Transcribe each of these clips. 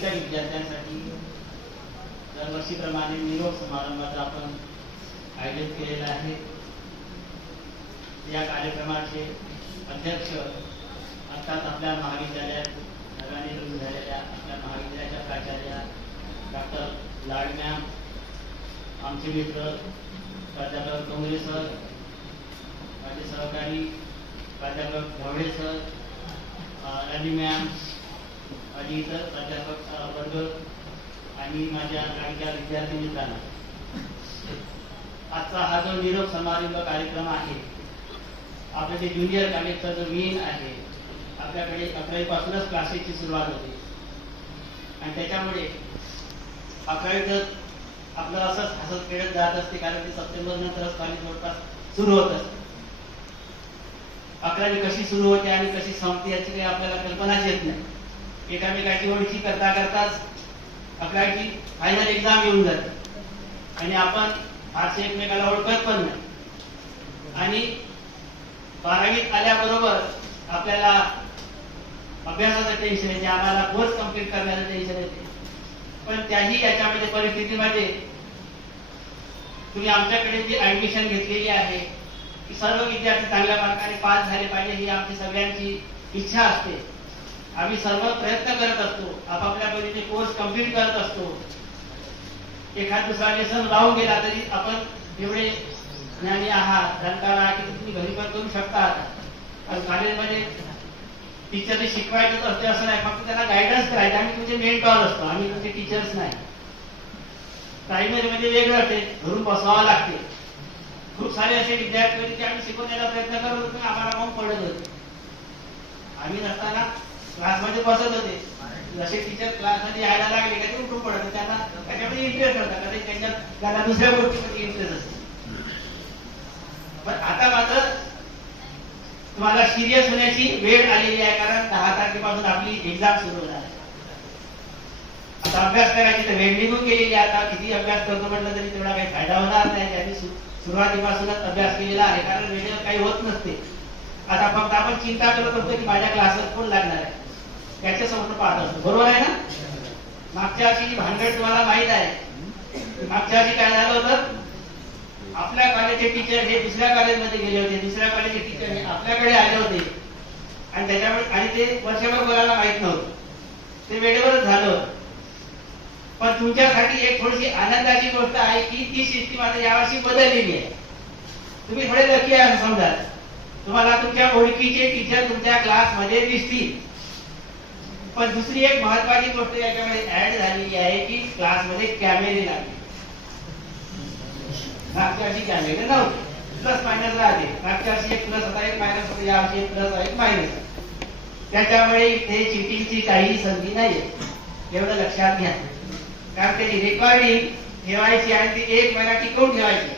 बारावीच्या विद्यार्थ्यांसाठी दरवर्षीप्रमाणे निरोप समारंभाचा आपण आयोजित केलेला आहे। या कार्यक्रमाचे अध्यक्ष अर्थात आपल्या महाविद्यालयात नव्याने निवडून झालेल्या आपल्या महाविद्यालयाच्या प्राचार्या डॉक्टर लाड मॅम, आमचे मित्र प्राध्यापक डोंगरे सर, माझे सहकारी प्राध्यापक ढवळे सर, राणी मॅम, माझी इतर प्राध्यापक वर्ग आणि माझ्या लाडक्या विद्यार्थी मित्रांना, आजचा हा जो निरोप समारंभ कार्यक्रम आहे, आपल्या जे ज्युनियर कॉलेजचा जो मीन आहे, आपल्याकडे 11वी पासूनच क्लासेसची सुरुवात होते आणि त्याच्यामुळे 11वी आपलं असंच हसत खेळत जात असते, कारण ते सप्टेंबर नंतरच कॉलेज जवळपास सुरू होत असते। 11वी कशी सुरू होते आणि कशी संपते याची काही आपल्याला कल्पनाच येत नाही। एकामेकाची ओळखी करता करताच 11वीची फायनल एक्झाम येऊन जाते आणि आपण फारसे एकमेकाला ओळखत पण नाही आणि 12वीत आल्याबरोबर आपल्याला अभ्यासाचं टेन्शन येते, आम्हाला कोर्स कंप्लीट करण्याचं टेन्शन येते। पण त्याही याच्यामध्ये परिस्थितीमध्ये तुम्ही आमच्याकडे जी ऍडमिशन घेतलेली आहे की सर्व विद्यार्थी चांगल्या मार्काने पास झाले पाहिजे ही आमची सगळ्यांची इच्छा असते। आम्ही सर्व प्रयत्न करत असतो, आपापल्या परीने कोर्स कंप्लीट करत असतो। एखाद दुसरा लेसन राहून गेला तरी आपण एवढे ज्ञानी आहात, जाणकार आहात की तुम्ही घरी पण करू शकता। कारण कॉलेजमध्ये टीचरने शिकवायचंच असते असं नाही, फक्त त्यांना गायडन्स करायचं। आम्ही तुमचे मेंटॉर असतो, आम्ही तुमचे टीचर्स नाही। प्रायमरी मध्ये वेगळं असते, घरून बसवावं लागते। खूप सारे असे विद्यार्थी होते की आम्ही शिकवण्याचा प्रयत्न करत होतो, आम्हाला मग पडत होते। आम्ही नसताना क्लासमध्ये बसत होते, जसे टीचर क्लासमध्ये यायला लागले का ते उठून पडत, त्यांना त्याच्यामध्ये इंटरेस्ट होता, कारण त्यांच्यात त्यांना दुसऱ्या गोष्टीमध्ये इंटरेस्ट असते। पण आता मात्र तुम्हाला सिरियस होण्याची वेळ आलेली आहे, कारण 10 तारखेपासून आपली एक्झाम सुरू होणार आहे। आता अभ्यास करायची तर वेळ निघून गेलेली आहे। आता किती अभ्यास करतो म्हटलं तरी तेवढा काही फायदा होणार नाही, त्यांनी सुरुवातीपासूनच अभ्यास केलेला आहे, कारण वेळेवर काही होत नसते। आता फक्त आपण चिंता करत असतो की माझ्या क्लासवर कोण लागणार आहे, त्याच्या समोर पाहत असतो, बरोबर आहे ना। मागच्या वर्षी भानगड तुम्हाला माहित आहे। मागच्या वर्षी काय झालं होतं, आपल्या कॉलेजचे टीचर हे दुसऱ्या कॉलेजमध्ये गेले होते, दुसऱ्या कॉलेजचे टीचर हे आपल्याकडे आले होते आणि त्याच्यामुळे आणि ते वर्षभर बोलायला माहित नव्हतं, ते वेळेवरच झालं। पण तुमच्यासाठी एक थोडीशी आनंदाची गोष्ट आहे की ती सिस्टीम आता यावर्षी बदललेली आहे। तुम्ही थोडे लकी आहे असं समजा, तुम्हाला तुमच्या ओळखीचे टीचर तुमच्या क्लासमध्ये दिसतील। पण दुसरी एक महत्वाची गोष्ट याच्यामध्ये ऍड झालेली आहे की क्लासमध्ये कॅमेरे लागले। मागच्या वर्षी कॅमेरे नव्हते, प्लस मायनस राहते। मागच्या वर्षी एक प्लस होता, एक मायनस होता, यावर्षी एक प्लस एक मायनस। त्याच्यामुळे इथे चिटिंगची काही संधी नाही, एवढं लक्षात घ्या। कारण त्याची रेकॉर्डिंग ठेवायची आणि ती 1 महिना टिकवून ठेवायची।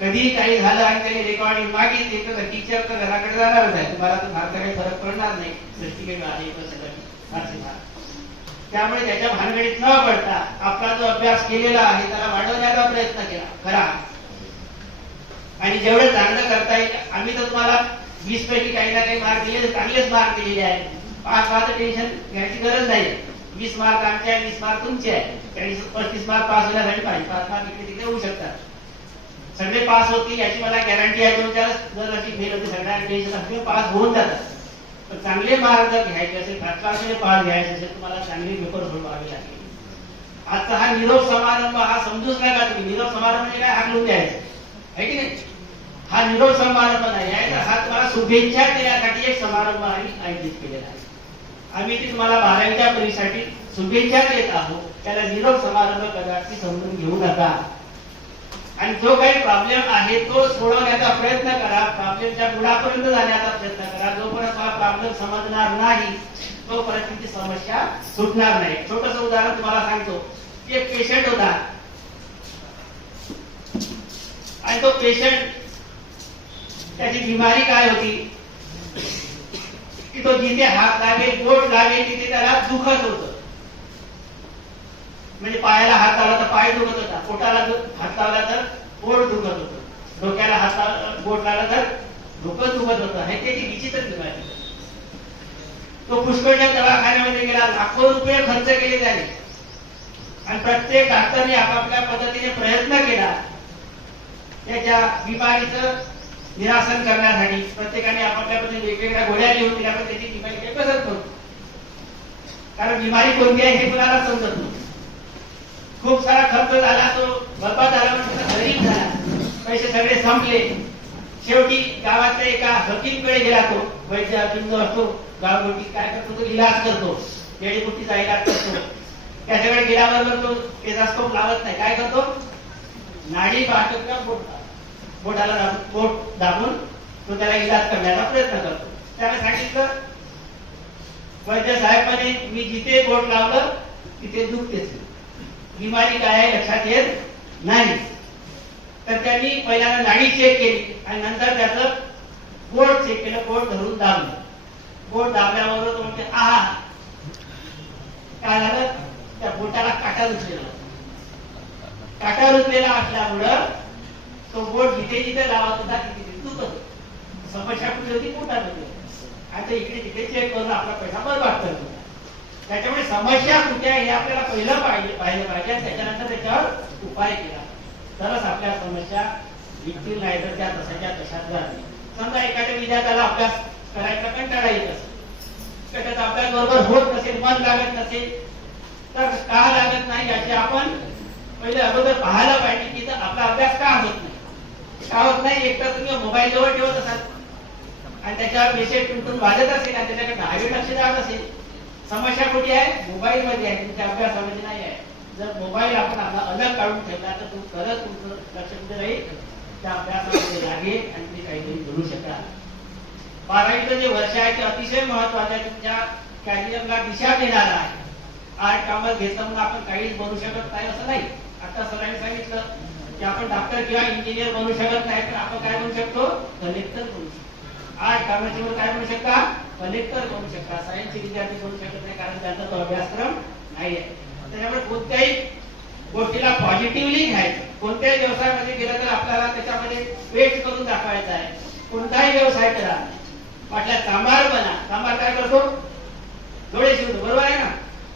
कधी काही झालं आणि त्याने रेकॉर्डिंग मागितली तर टीचर तर घराकडे जाणारच आहे, तुम्हाला तर फारसा काही फरक पडणार नाही। सर्टिफिकेट आले त्यामुळे त्याच्या भानगडीत न पडता आपला जो अभ्यास केलेला आहे त्याला वाढवण्याचा प्रयत्न करा आणि जेवढं चांगलं करता येईल। आम्ही तर तुम्हाला 20 पैकी काही ना काही मार्क दिले, चांगलेच मार्क दिलेले आहेत। 5 मार्क टेन्शन घ्यायची गरज नाही, 20 मार्क आमचे आहे, 20 मार्क तुमचे आहे। 35 मार्क पास होण्यासाठी पाहिजे, 5 मार्क इकडे तिकडे होऊ शकतात। सगळे पास होतील याची मला गॅरंटी आहे। तुमच्याच जर अशी फेल होते सगळ्यांना टेन्शन असते, पास होऊन जातात। पण चांगले मार्क जर घ्यायचे असेल, फर्स्ट क्लासमध्ये पास घ्यायचे असेल, तुम्हाला चांगले पेपर सोडवावे लागेल। आजचा हा निरोप समारंभ हा समजूच नका तुम्ही, निरोप समारंभ म्हणजे काय हाकलून द्यायचं आहे की नाही। हा निरोप समारंभ नाही आहे, तर हा तुम्हाला शुभेच्छा देण्यासाठी एक समारंभ आम्ही आयोजित केलेला आहे। आम्ही ते तुम्हाला 12वीच्या परीक्षेसाठी शुभेच्छा देत आहोत, त्याला निरोप समारंभ कदाचित समजून घेऊ नका आणि जो काही प्रॉब्लेम आहे तो सोडवण्याचा प्रयत्न करा, प्रॉब्लेमच्या मुळापर्यंत जाण्याचा प्रयत्न करा। जोपर्यंत हा प्रॉब्लेम समजणार नाही तोपर्यंत ती समस्या सुटणार नाही। छोटंसं उदाहरण तुम्हाला सांगतो की एक पेशंट होता आणि तो पेशंट त्याची बिमारी काय होती की तो जिथे हात लागेल, बोट लागेल तिथे त्याला दुखत होतं। म्हणजे पायाला हात लावला तर पाय दुखत होता, पोटाला हात लावला तर पोट दुखत होतं, डोक्याला हात बोट लावला तर डोकं दुखत होतं। हे त्याची विचित्र बिमारी। तो पुष्कळच्या दवाखान्यामध्ये गेला, लाखो रुपये खर्च केले जाईल आणि प्रत्येक डॉक्टरने आपापल्या पद्धतीने प्रयत्न केला त्याच्या बिमारीचं निरासन करण्यासाठी. प्रत्येकाने आपापल्या पद्धतीने वेगवेगळ्या गोळ्या लिहून दिल्या, पण त्याची बिमारी काही कसत नव्हती. कारण बिमारी कोणती आहे हे कुणाला समजत नव्हतं. खूप सारा खर्च झाला, तो बरबाद झाला, म्हणजे गरीब झाला, पैसे सगळे संपले. शेवटी गावातल्या एका हकीमकडे गेला. तो वैद्य हकीम जो असतो गावगोटी काय करतो, तो इलाज करतो, जडीबुटीचा इलाज करतो. त्याच्याकडे गेल्याबरोबर तो टेझास्कोप लावत नाही, काय करतो, नाडी पाहतो, बोटाला बोट दाबून तो त्याला इलाज करण्याचा प्रयत्न करतो. त्याला सांगितलं वैद्य साहेबांनी, मी जिथे बोट लावलं तिथे दुखतेच, बिमारी काय आहे लक्षात येत नाही. तर त्यांनी पहिल्यांदा नाडी चेक केली आणि नंतर त्याचं बोट चेक केलं, बोट धरून दाबलं. बोट दाबल्याबरोबर तो म्हणते आहा, काय झालं, त्या बोटाला काटा रुचलेला. काटा रुचलेला असल्यामुळं तो बोट जिथे जिथे लावत होता तिथे दुखत. समस्या कुठली होती, बोटात होती. आता इकडे तिकडे चेक करून आपला पैसा बरबाद करतो. त्याच्यामुळे समस्या कुठे आहे हे आपल्याला पहिलं पाहिलं पाहिजे, त्याच्यानंतर त्याच्यावर उपाय केला तरच आपल्या समस्या विकतील, नाही तर त्या तशाच्या तशात राहतील. समजा एखाद्या विद्यार्थ्याला अभ्यास करायचा कंटाळा येत असेल, त्याचा अभ्यास बरोबर होत नसेल, मन लागत नसेल, तर का लागत नाही याची आपण पहिले अगोदर पाहायला पाहिजे की आपला अभ्यास का होत नाही. का होत नाही, एक तर तुम्ही मोबाईल जवळ ठेवत असाल आणि त्याच्यावर मेसेज टुनटुन वाजत असेल आणि त्याच्याकडे दहावी लक्ष द्यावत असेल. समस्या कुठे आहे, मोबाईल मध्ये आहे, तुमच्या अभ्यासामध्ये नाही आहे. जर मोबाईल आपण आपला अलग काढून ठेवला तर तो खरंच तुमचं लक्ष कुठे राहील, त्या अभ्यासामध्ये लागेल आणि तुम्ही काहीतरी करू शकाल. 12वीचं जे वर्ष आहे ते अतिशय महत्वाचं आहे, तुमच्या कॅरियरला दिशा देणारा आहे. आर्ट कॉमर्स घेतलं म्हणून आपण काहीच बनू शकत नाही असं नाही. आता सरांनी सांगितलं की आपण डॉक्टर किंवा इंजिनियर बनू शकत नाही, तर आपण काय बनू शकतो, कलेक्टर बनू शकतो. आर्ट कॉमर्सवर काय बनू शकता, कलेक्टर बनू शकता. सायन्सचे विद्यार्थी बनू शकत नाही, कारण त्यांचा तो अभ्यासक्रम नाही आहे. त्याच्यामुळे कोणत्याही गोष्टीला पॉझिटिव्हली घ्यायचं. कोणत्याही व्यवसायामध्ये गेलं तर आपल्याला त्याच्यामध्ये पेच करून दाखवायचं आहे. कोणताही व्यवसाय करा, वाटल्या चांभार बना. चांभार काय करतो, डोळे शिवतो, बरोबर आहे ना.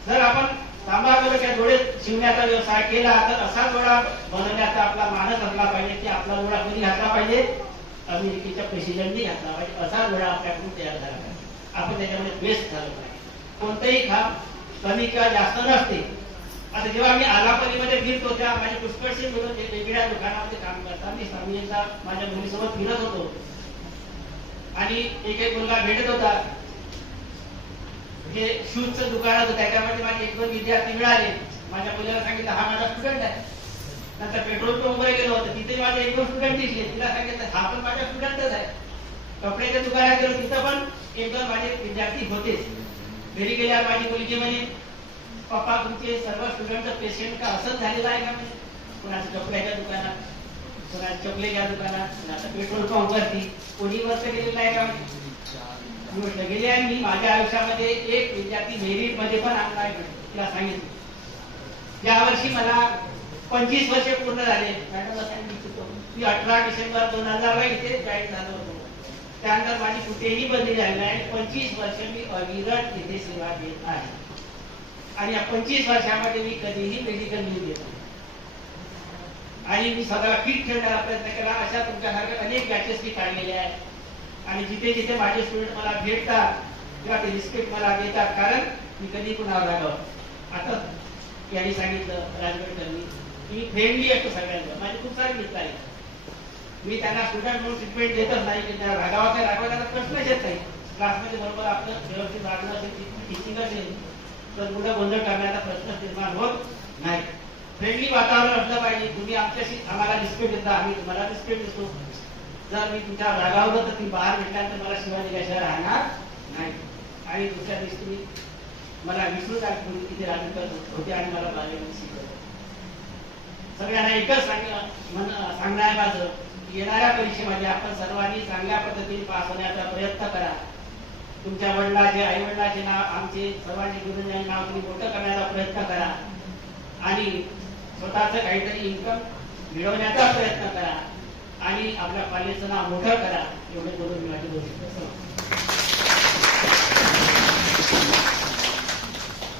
जर आपण चांभार बरोबर डोळे शिवण्याचा व्यवसाय केला तर असा डोळा बनवण्याचा आपला मानस असला पाहिजे की आपला डोळा कधी घातला पाहिजे, अमेरिकेच्या प्रेसिडेंटनी घातला पाहिजे. असा डोळा आपल्याकडून तयार झाला पाहिजे. आपण त्याच्यामध्ये बेस्ट झालं पाहिजे. कोणतेही काम कमी किंवा जास्त नसते. आता जेव्हा मी आलापल्लीमध्ये फिरतो तेव्हा माझे पुष्कळशी मुलं वेगवेगळ्या दुकानामध्ये काम करतात. मी स्वामींचा माझ्या मुलीसोबत फिरत होतो आणि एक मुलगा भेटत होता, जे शूजचं दुकान होतं, त्याच्यामध्ये माझे 1-2 विद्यार्थी मिळाले. माझ्या मुलीला सांगितलं हा माझा स्टुडंट आहे. नंतर पेट्रोल पंपवर गेलो होतो, तिथे माझे 1-2 स्टुडंट दिसले. तिला सांगितलं हा पण माझा स्टुडंटच आहे. कपड्याच्या दुकानात गेलो, तिथं पण 1-2 माझे विद्यार्थी होतेच. घरी गेल्यावर माझी मुलगी म्हणे, पप्पा तुमचे सर्व स्टुडंटचं पेशंट का असंच झालेलं आहे का. म्हणजे कोणाच्या कपड्याच्या दुकानात, कोणाच्या चपलेच्या दुकानात, कोणाच्या पेट्रोल पंपवरती, कोणी वर्ष गेलेलं आहे का. गोष्ट गेली आहे. मी माझ्या आयुष्यामध्ये एक विद्यार्थी मेरिट मध्ये पण आणला आहे. तिला सांगितलं यावर्षी मला 25 वर्ष पूर्ण झाले. मॅडमला सांगितलं मी 18 डिसेंबर 2000 इथे जॉईन झालो होतो. त्यानंतर माझी कुठेही बदली झाली नाही. 25 वर्ष मी अविरत इथे सेवा देत आहे आणि या 25 वर्षामध्ये मी कधीही मेडिकल लीव्ह घेत नाही आणि मी स्वतःला फिट ठेवण्याचा प्रयत्न केला. अशा तुमच्यासारख्या अनेक बॅचेस मी काढलेल्या आहेत आणि जिथे जिथे माझे स्टुडंट मला भेटतात किंवा ते रिस्पेक्ट मला देतात, कारण मी कधी कुणावर रागावत. आता यांनी सांगितलं राजगडकरांनी की मी फ्रेंडली असतो सगळ्यांना. माझे खूप सारे मित्र आहेत. मी त्यांना स्टुडंट म्हणून ट्रीटमेंट देतच नाही की त्या रागावाचा रागवायचा प्रश्नच येत नाही. क्लासमध्ये बरोबर आपलं व्यवस्थित रागणं असेल, टीचिंग असेल तर पुढे गोंधळ करण्याचा प्रश्न निर्माण होत नाही. फ्रेंडली वातावरण असलं पाहिजे. तुम्ही आमच्याशी आम्हाला रिस्पेक्ट देता, आम्ही तुम्हाला रिस्पेक्ट देतो. जर मी तुमच्या रागावलं तर ती बाहेर भेटल्यानंतर मला शिवाय दिल्याशिवाय राहणार नाही. आणि दुसऱ्या दिवशी तुम्ही मला विसरू टाकून किती राग करत होते आणि मला बाहेर शिकवलं. सगळ्यांना एकच सांगणं आहे माझं, येणाऱ्या परीक्षेमध्ये आपण सर्वांनी चांगल्या पद्धतीने पास होण्याचा प्रयत्न करा. तुमच्या वडिलांचे, आई वडिलांचे नाव, आमचे सर्वांचे गुरुजनांचे नाव तुम्ही मोठं करण्याचा प्रयत्न करा आणि स्वतःचं काहीतरी इन्कम मिळवण्याचा प्रयत्न करा आणि आपल्या कॉलेजचं नाव मोठं करा. एवढे बोलून मी माझी गोष्ट